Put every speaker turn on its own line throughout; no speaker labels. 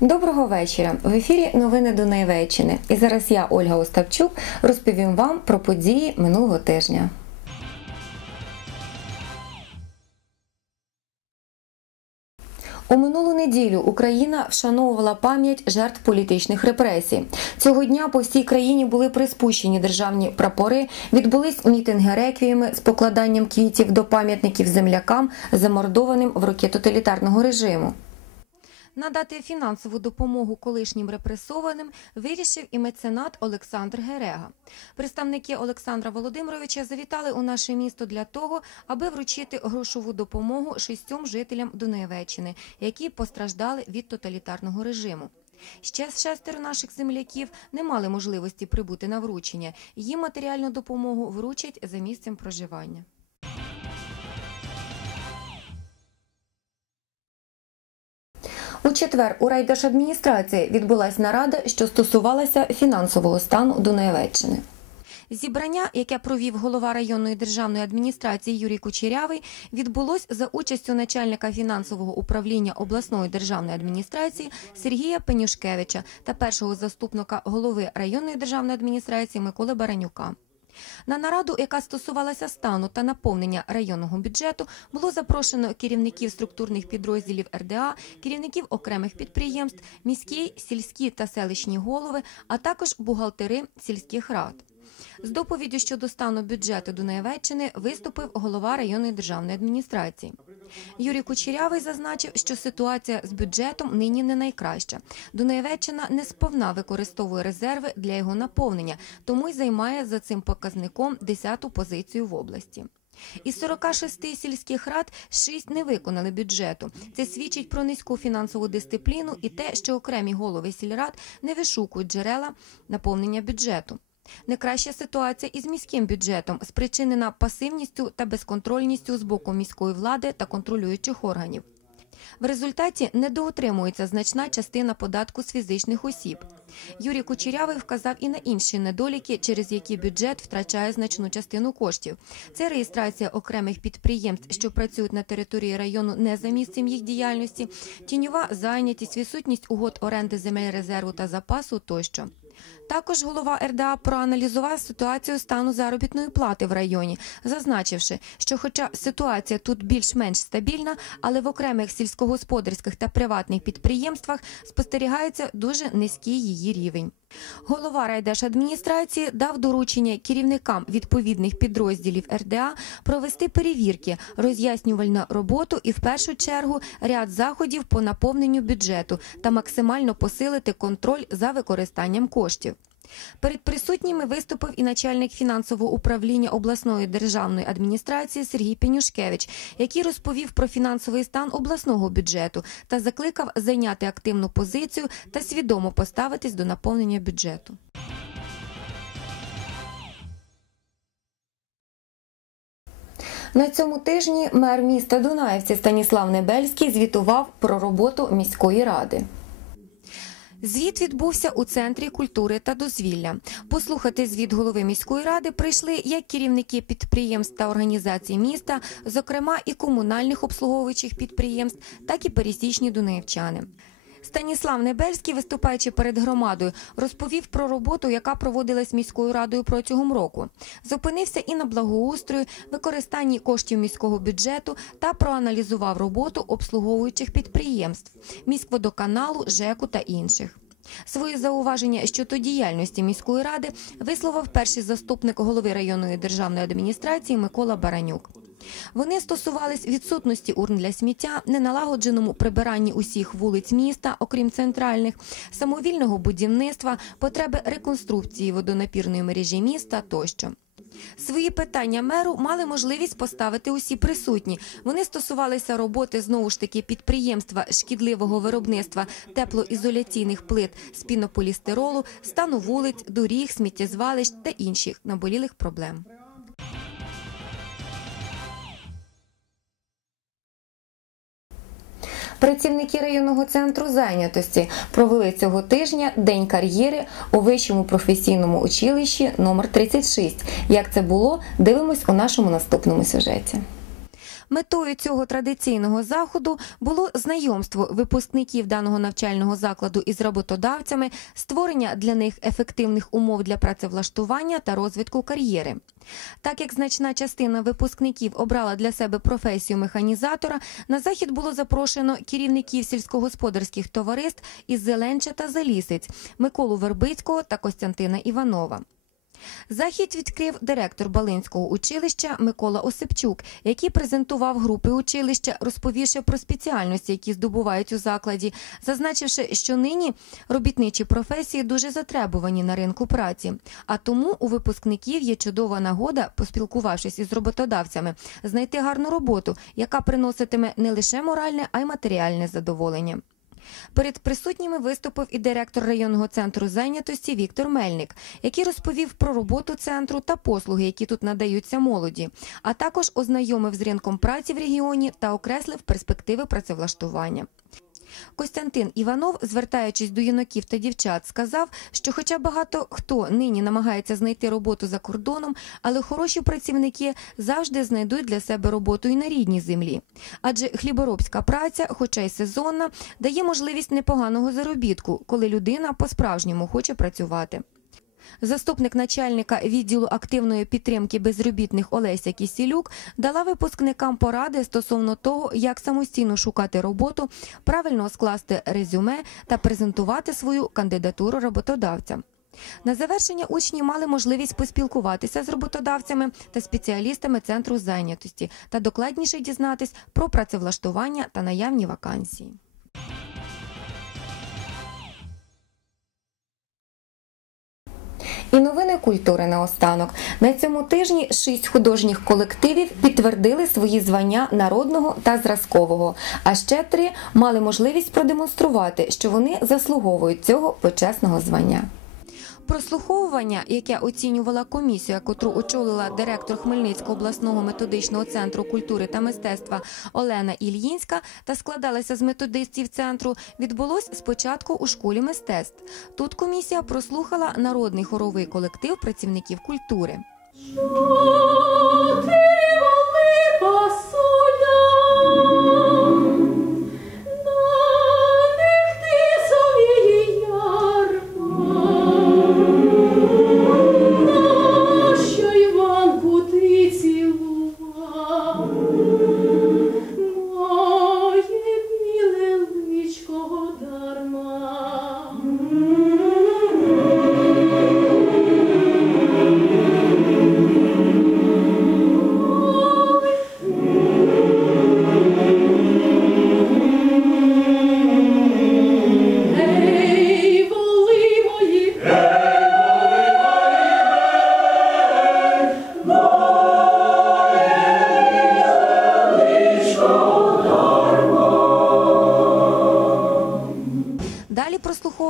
Доброго вечора. В ефірі новини Донеччини. І зараз я, Ольга Остапчук, розповім вам про події минулого тижня. У минулу неділю Україна вшановувала пам'ять жертв політичних репресій. Цього дня по всій країні були приспущені державні прапори, відбулись мітинги реквіями з покладанням квітів до пам'ятників землякам, замордованим в роки тоталітарного режиму. Надати фінансову допомогу колишнім репресованим вирішив і меценат Олександр Герега. Представники Олександра Володимировича завітали у наше місто для того, аби вручити грошову допомогу шістьом жителям Дунаєвеччини, які постраждали від тоталітарного режиму. Ще шестеро наших земляків не мали можливості прибути на вручення. Їм матеріальну допомогу вручать за місцем проживання. У четвер у райдержадміністрації відбулась нарада, що стосувалася фінансового стану Дунаєвеччини. Зібрання, яке провів голова районної державної адміністрації Юрій Кучерявий, відбулось за участю начальника фінансового управління обласної державної адміністрації Сергія Пенюшкевича та першого заступника голови районної державної адміністрації Миколи Баранюка. На нараду, яка стосувалася стану та наповнення районного бюджету, було запрошено керівників структурних підрозділів РДА, керівників окремих підприємств, міські, сільські та селищні голови, а також бухгалтери сільських рад. З доповіддю щодо стану бюджету Дунаєвеччини виступив голова районної державної адміністрації. Юрій Кучерявий зазначив, що ситуація з бюджетом нині не найкраща. Дунаєвеччина не сповна використовує резерви для його наповнення, тому й займає за цим показником 10-ту позицію в області. Із 46 сільських рад 6 не виконали бюджету. Це свідчить про низьку фінансову дисципліну і те, що окремі голови сільрад не вишукують джерела наповнення бюджету. Не краща ситуація із міським бюджетом, спричинена пасивністю та безконтрольністю з боку міської влади та контролюючих органів. В результаті недоотримується значна частина податку з фізичних осіб. Юрій Кучерявий вказав і на інші недоліки, через які бюджет втрачає значну частину коштів. Це реєстрація окремих підприємств, що працюють на території району не за місцем їх діяльності, тіньова зайнятість, відсутність угод оренди земель резерву та запасу тощо. Також голова РДА проаналізував ситуацію стану заробітної плати в районі, зазначивши, що, хоча ситуація тут більш-менш стабільна, але в окремих сільськогосподарських та приватних підприємствах спостерігається дуже низький її рівень. Голова райдержадміністрації дав доручення керівникам відповідних підрозділів РДА провести перевірки, роз'яснювальну роботу і в першу чергу ряд заходів по наповненню бюджету та максимально посилити контроль за використанням коштів. Перед присутніми виступив і начальник фінансового управління обласної державної адміністрації Сергій Пенюшкевич, який розповів про фінансовий стан обласного бюджету та закликав зайняти активну позицію та свідомо поставитись до наповнення бюджету. На цьому тижні мер міста Дунаївці Станіслав Небельський звітував про роботу міської ради. Звіт відбувся у центрі культури та дозвілля. Послухати звіт голови міської ради прийшли як керівники підприємств та організацій міста, зокрема і комунальних обслуговуючих підприємств, так і пересічні дунаївчани. Станіслав Небельський, виступаючи перед громадою, розповів про роботу, яка проводилась міською радою протягом року. Зупинився і на благоустрою, використанні коштів міського бюджету та проаналізував роботу обслуговуючих підприємств, міськводоканалу, ЖЕКу та інших. Свої зауваження щодо діяльності міської ради висловив перший заступник голови районної державної адміністрації Микола Баранюк. Вони стосувались відсутності урн для сміття, неналагодженому прибиранні усіх вулиць міста, окрім центральних, самовільного будівництва, потреби реконструкції водонапірної мережі міста тощо. Свої питання меру мали можливість поставити усі присутні. Вони стосувалися роботи знову ж таки підприємства шкідливого виробництва теплоізоляційних плит з пінополістиролу, стану вулиць, доріг, сміттєзвалищ та інших наболілих проблем. Працівники районного центру зайнятості провели цього тижня день кар'єри у вищому професійному училищі номер 36 Як це було, дивимось у нашому наступному сюжеті. Метою цього традиційного заходу було знайомство випускників даного навчального закладу із роботодавцями, створення для них ефективних умов для працевлаштування та розвитку кар'єри. Так як значна частина випускників обрала для себе професію механізатора, на захід було запрошено керівників сільськогосподарських товариств із Зеленча та Залісиць Миколу Вербицького та Костянтина Іванова. Захід відкрив директор Балинського училища Микола Осипчук, який презентував групи училища, розповівши про спеціальності, які здобувають у закладі, зазначивши, що нині робітничі професії дуже затребувані на ринку праці. А тому у випускників є чудова нагода, поспілкувавшись із роботодавцями, знайти гарну роботу, яка приноситиме не лише моральне, а й матеріальне задоволення. Перед присутніми виступив і директор районного центру зайнятості Віктор Мельник, який розповів про роботу центру та послуги, які тут надаються молоді, а також ознайомив з ринком праці в регіоні та окреслив перспективи працевлаштування. Костянтин Іванов, звертаючись до юнаків та дівчат, сказав, що, хоча багато хто нині намагається знайти роботу за кордоном, але хороші працівники завжди знайдуть для себе роботу і на рідній землі. Адже хліборобська праця, хоча й сезонна, дає можливість непоганого заробітку, коли людина по-справжньому хоче працювати. Заступник начальника відділу активної підтримки безробітних Олеся Кісілюк дала випускникам поради стосовно того, як самостійно шукати роботу, правильно скласти резюме та презентувати свою кандидатуру роботодавця. На завершення учні мали можливість поспілкуватися з роботодавцями та спеціалістами центру зайнятості та докладніше дізнатись про працевлаштування та наявні вакансії. І новини культури наостанок. На цьому тижні шість художніх колективів підтвердили свої звання народного та зразкового. А ще три мали можливість продемонструвати, що вони заслуговують цього почесного звання. Прослуховування, яке оцінювала комісія, котру очолила директор Хмельницького обласного методичного центру культури та мистецтва Олена Ільїнська та складалася з методистів центру, відбулось спочатку у школі мистецтв. Тут комісія прослухала народний хоровий колектив працівників культури.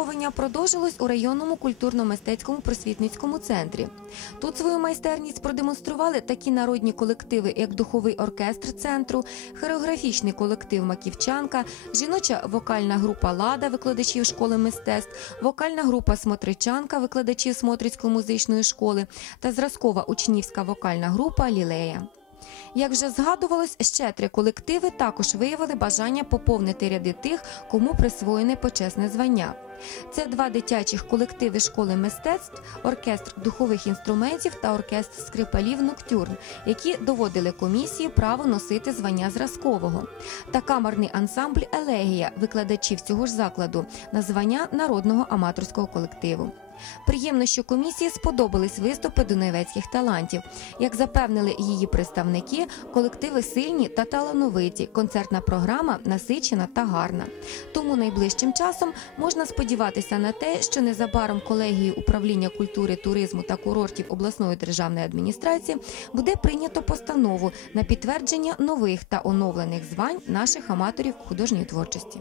Прослуховування продовжилось у районному культурно-мистецькому просвітницькому центрі. Тут свою майстерність продемонстрували такі народні колективи, як духовий оркестр центру, хореографічний колектив Маківчанка, жіноча вокальна група Лада, викладачів школи мистецтв, вокальна група Смотричанка, викладачів Смотрицької музичної школи та зразкова учнівська вокальна група Лілея. Як вже згадувалось, ще три колективи також виявили бажання поповнити ряди тих, кому присвоєне почесне звання. Це два дитячих колективи школи мистецтв, оркестр духових інструментів та оркестр скрипалів Ноктюрн, які доводили комісії право носити звання зразкового, та камерний ансамбль Елегія викладачів цього ж закладу на звання народного аматорського колективу. Приємно, що комісії сподобались виступи донецьких талантів. Як запевнили її представники, колективи сильні та талановиті. Концертна програма насичена та гарна. Тому найближчим часом можна сподіватися на те, що незабаром колегією управління культури, туризму та курортів обласної державної адміністрації буде прийнято постанову на підтвердження нових та оновлених звань наших аматорів художньої творчості.